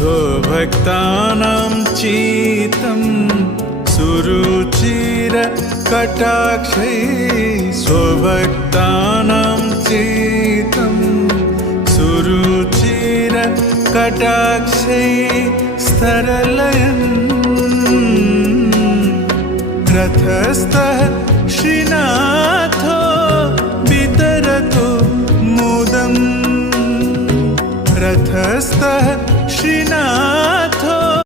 स्वभक्तानां चित्तं सुरुचिरकटाक्षै स्वभक्तानां चित्तं सुरुचिरकटाक्षै स्तरलयन् रथस्थः श्रीनाथो वितरतु मुदम् रथस्थः श्रीनाथो